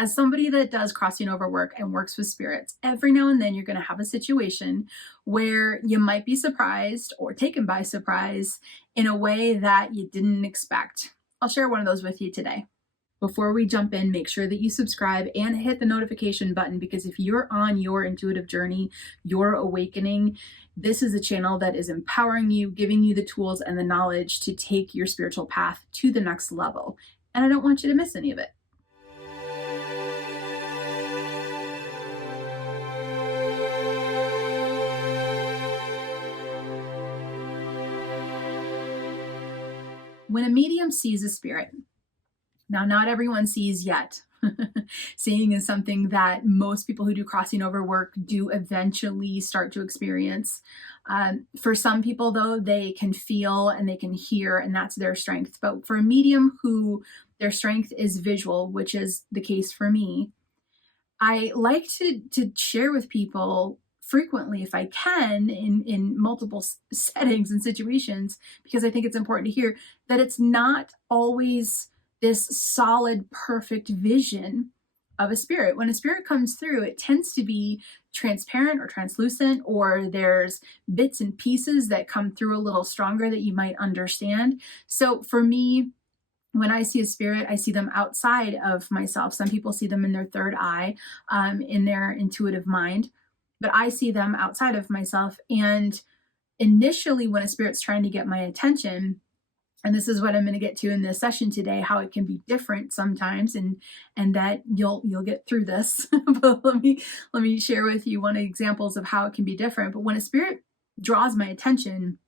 As somebody that does crossing over work and works with spirits, every now and then you're going to have a situation where you might be surprised or taken by surprise in a way that you didn't expect. I'll share one of those with you today. Before we jump in, make sure that you subscribe and hit the notification button, because if you're on your intuitive journey, your awakening, this is a channel that is empowering you, giving you the tools and the knowledge to take your spiritual path to the next level. And I don't want you to miss any of it. When a medium sees a spirit, now not everyone sees yet. Seeing is something that most people who do crossing over work do eventually start to experience. For some people, though, they can feel and they can hear, and that's their strength. But for a medium who their strength is visual, which is the case for me, I like to share with people frequently, if I can, in multiple settings and situations, because I think it's important to hear that it's not always this solid, perfect vision of a spirit. When a spirit comes through, it tends to be transparent or translucent, or there's bits and pieces that come through a little stronger that you might understand. So for me, when I see a spirit, I see them outside of myself. Some people see them in their third eye, in their intuitive mind, but I see them outside of myself. And initially, when a spirit's trying to get my attention, and this is what I'm going to get to in this session today, how it can be different sometimes, and that you'll get through this. But let me share with you one of the examples of how it can be different. But when a spirit draws my attention,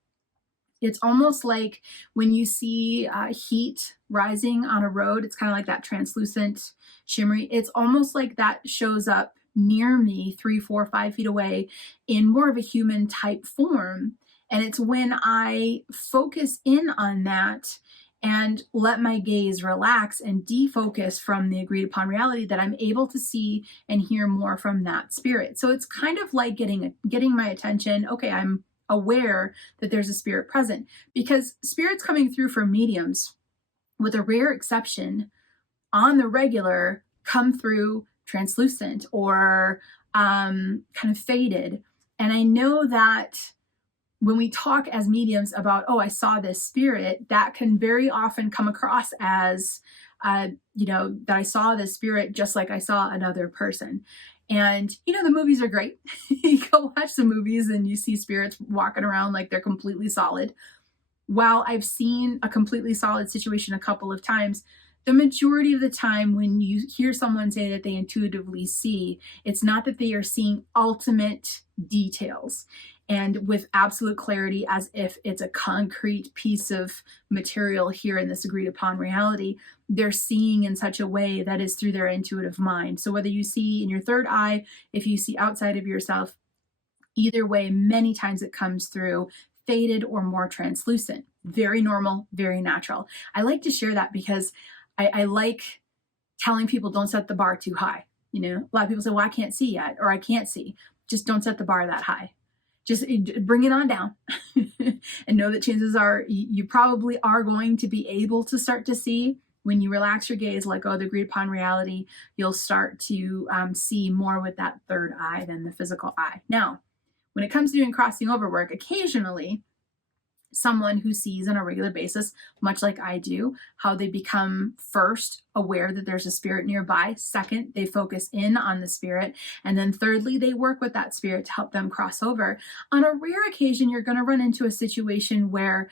it's almost like when you see heat rising on a road. It's kind of like that translucent, shimmery. It's almost like that shows up near me, 3, 4, 5 feet away, in more of a human type form. And it's when I focus in on that and let my gaze relax and defocus from the agreed upon reality, that I'm able to see and hear more from that spirit. So it's kind of like getting my attention. Okay, I'm aware that there's a spirit present, because spirits coming through for mediums, with a rare exception, on the regular, come through translucent or kind of faded. And I know that when we talk as mediums about, oh, I saw this spirit, that can very often come across as, that I saw this spirit just like I saw another person. And, the movies are great. You go watch the movies and you see spirits walking around like they're completely solid. While I've seen a completely solid situation a couple of times, the majority of the time when you hear someone say that they intuitively see, it's not that they are seeing ultimate details and with absolute clarity, as if it's a concrete piece of material here in this agreed upon reality. They're seeing in such a way that is through their intuitive mind. So whether you see in your third eye, if you see outside of yourself, either way, many times it comes through faded or more translucent. Very normal, very natural. I like to share that because I like telling people, don't set the bar too high. A lot of people say, well, I can't see yet, or I can't see. Just don't set the bar that high. Just bring it on down and know that chances are you probably are going to be able to start to see. When you relax your gaze, let go of the agreed upon reality, you'll start to see more with that third eye than the physical eye. Now, when it comes to doing crossing over work, occasionally someone who sees on a regular basis, much like I do, how they become first aware that there's a spirit nearby. Second, they focus in on the spirit. And then thirdly, they work with that spirit to help them cross over. On a rare occasion, you're going to run into a situation where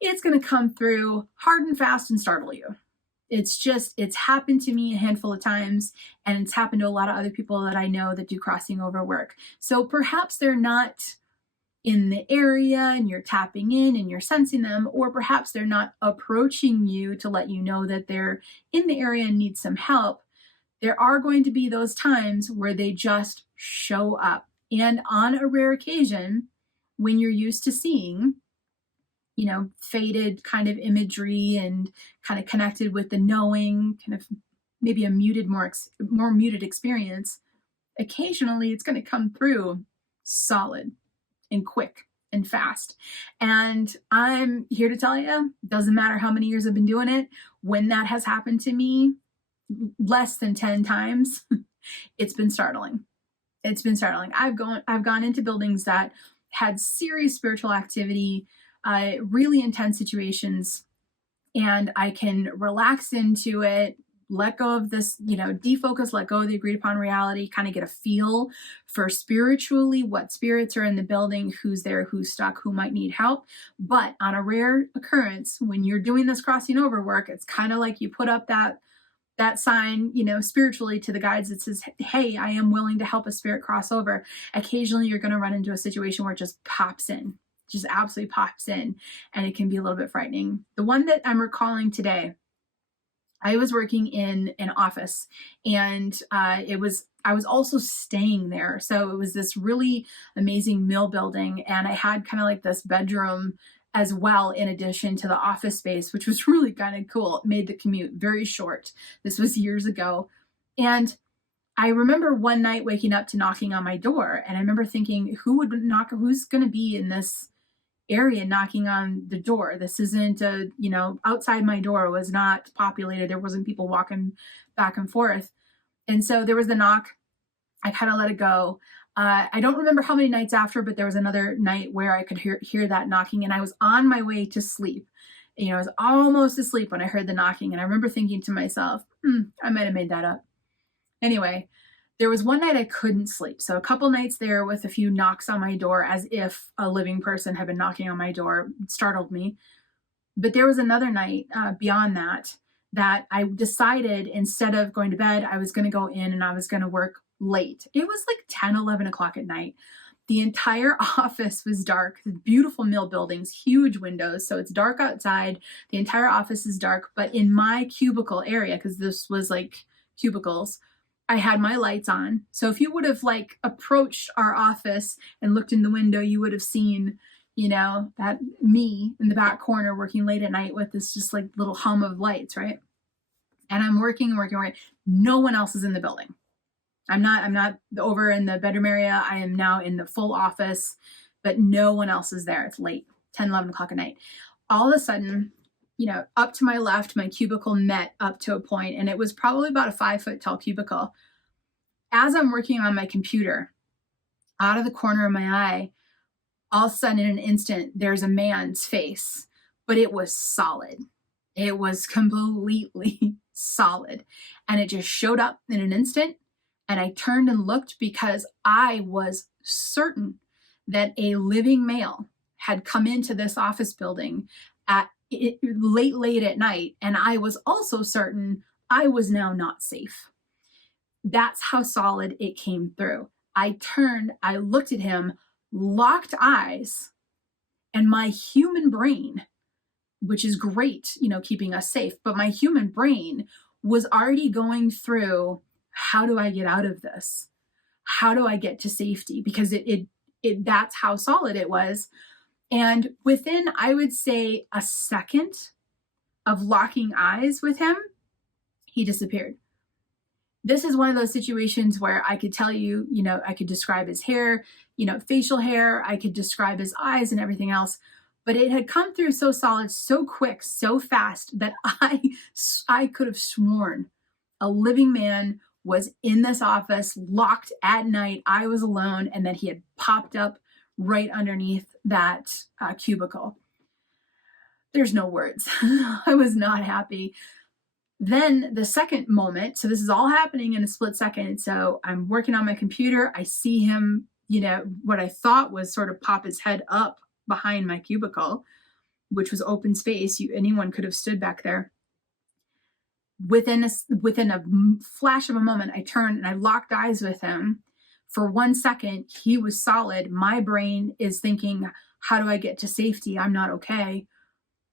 it's going to come through hard and fast and startle you. It's happened to me a handful of times, and it's happened to a lot of other people that I know that do crossing over work. So perhaps they're not in the area and you're tapping in and you're sensing them, or perhaps they're not approaching you to let you know that they're in the area and need some help. There are going to be those times where they just show up. And on a rare occasion, when you're used to seeing, faded kind of imagery and kind of connected with the knowing, kind of maybe a more muted experience, occasionally it's going to come through solid and quick and fast. And I'm here to tell you, doesn't matter how many years I've been doing it, when that has happened to me, less than 10 times, it's been startling. It's been startling. I've gone into buildings that had serious spiritual activity, really intense situations, and I can relax into it, let go of this, defocus, let go of the agreed upon reality, kind of get a feel for spiritually what spirits are in the building, who's there, who's stuck, who might need help. But on a rare occurrence, when you're doing this crossing over work, it's kind of like you put up that sign, spiritually to the guides that says, hey, I am willing to help a spirit cross over. Occasionally you're going to run into a situation where it just pops in, just absolutely pops in, and it can be a little bit frightening. The one that I'm recalling today, I was working in an office, and I was also staying there. So it was this really amazing mill building, and I had kind of like this bedroom as well, in addition to the office space, which was really kind of cool. It made the commute very short. This was years ago. And I remember one night waking up to knocking on my door, and I remember thinking, who's going to be in this area knocking on the door? This isn't outside my door was not populated. There wasn't people walking back and forth. And so there was the knock. I kind of let it go. I don't remember how many nights after, but there was another night where I could hear that knocking, and I was on my way to sleep. I was almost asleep when I heard the knocking, and I remember thinking to myself, I might have made that up. Anyway, there was one night I couldn't sleep. So a couple nights there with a few knocks on my door, as if a living person had been knocking on my door. It startled me. But there was another night beyond that I decided, instead of going to bed, I was going to go in and I was going to work late. It was like 10, 11 o'clock at night. The entire office was dark. Beautiful mill buildings, huge windows. So it's dark outside. The entire office is dark. But in my cubicle area, because this was like cubicles, I had my lights on. So if you would have like approached our office and looked in the window, you would have seen, that me in the back corner working late at night with this just like little hum of lights, right? And I'm working. No one else is in the building. I'm not over in the bedroom area. I am now in the full office, but no one else is there. It's late, 10, 11 o'clock at night. All of a sudden, up to my left, my cubicle met up to a point, and it was probably about a 5-foot tall cubicle. As I'm working on my computer, out of the corner of my eye, all of a sudden in an instant, there's a man's face, but it was solid. It was completely solid. And it just showed up in an instant. And I turned and looked because I was certain that a living male had come into this office building late at night. And I was also certain I was now not safe. That's how solid it came through. I turned, I looked at him, locked eyes, and my human brain, which is great, keeping us safe, but my human brain was already going through, how do I get out of this? How do I get to safety? Because that's how solid it was. And within, I would say, a second of locking eyes with him, he disappeared. This is one of those situations where I could tell you, I could describe his hair, facial hair, I could describe his eyes and everything else, but it had come through so solid, so quick, so fast that I could have sworn a living man was in this office, locked at night. I was alone, and that he had popped up right underneath that cubicle. There's no words. I was not happy. Then the second moment, so this is all happening in a split second. So I'm working on my computer. I see him, what I thought was sort of pop his head up behind my cubicle, which was open space. Anyone could have stood back there. Within a flash of a moment, I turned and I locked eyes with him. For 1 second, he was solid. My brain is thinking, how do I get to safety? I'm not okay,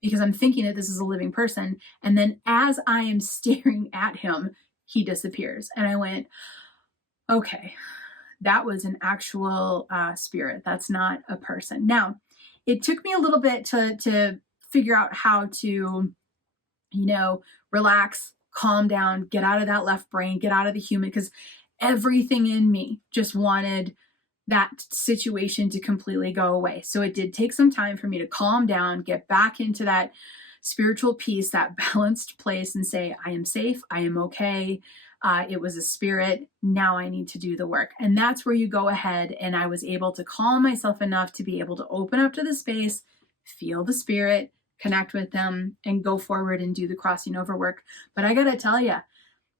because I'm thinking that this is a living person. And then as I am staring at him, he disappears. And I went, okay, that was an actual spirit. That's not a person. Now, it took me a little bit to figure out how to, relax, calm down, get out of that left brain, get out of the human, because everything in me just wanted that situation to completely go away. So it did take some time for me to calm down, get back into that spiritual peace, that balanced place, and say, I am safe, I am okay. It was a spirit. Now I need to do the work. And that's where you go ahead. And I was able to calm myself enough to be able to open up to the space, feel the spirit, connect with them, and go forward and do the crossing over work. But I got to tell you,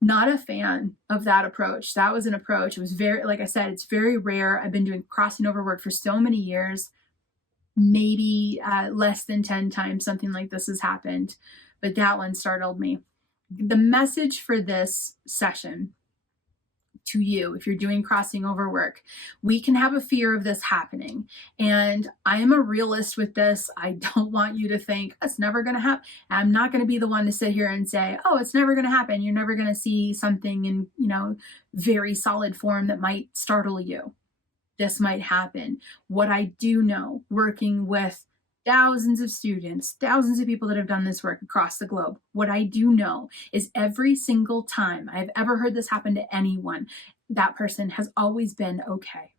not a fan of that approach. That was an approach. It was very, like I said, it's very rare. I've been doing crossing over work for so many years. Maybe less than 10 times something like this has happened, but that one startled me. The message for this session to you, if you're doing crossing over work, we can have a fear of this happening. And I am a realist with this. I don't want you to think it's never going to happen. I'm not going to be the one to sit here and say, oh, it's never going to happen. You're never going to see something in, very solid form that might startle you. This might happen. What I do know, working with thousands of students, thousands of people that have done this work across the globe, what I do know is every single time I've ever heard this happen to anyone, that person has always been okay.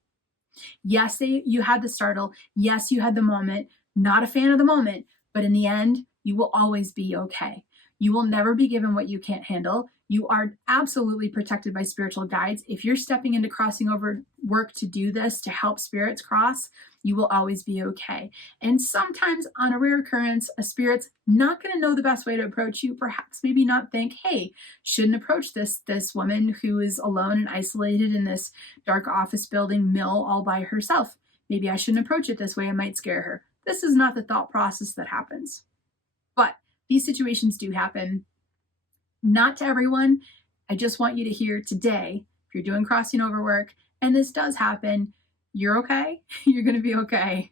Yes, you had the startle. Yes, you had the moment. Not a fan of the moment, but in the end, you will always be okay. You will never be given what you can't handle. You are absolutely protected by spiritual guides. If you're stepping into crossing over work to do this, to help spirits cross, you will always be okay. And sometimes on a rare occurrence, a spirit's not going to know the best way to approach you. Perhaps maybe not think, hey, shouldn't approach this woman who is alone and isolated in this dark office building mill all by herself. Maybe I shouldn't approach it this way. It might scare her. This is not the thought process that happens. But these situations do happen. Not to everyone. I just want you to hear today, if you're doing crossing over work, and this does happen, you're okay. You're going to be okay.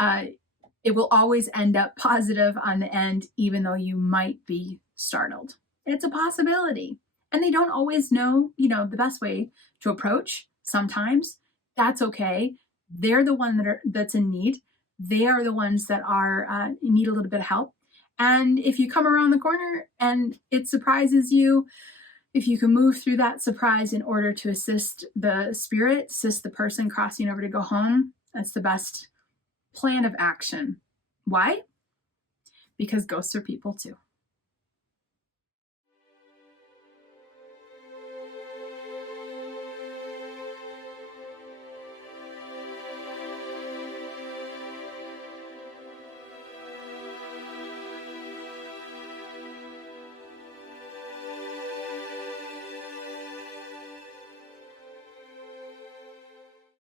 It will always end up positive on the end, even though you might be startled. It's a possibility. And they don't always know, the best way to approach. Sometimes that's okay. They're the one that's in need. They are the ones that are need a little bit of help. And if you come around the corner and it surprises you, if you can move through that surprise in order to assist the spirit, assist the person crossing over to go home, that's the best plan of action. Why? Because ghosts are people too.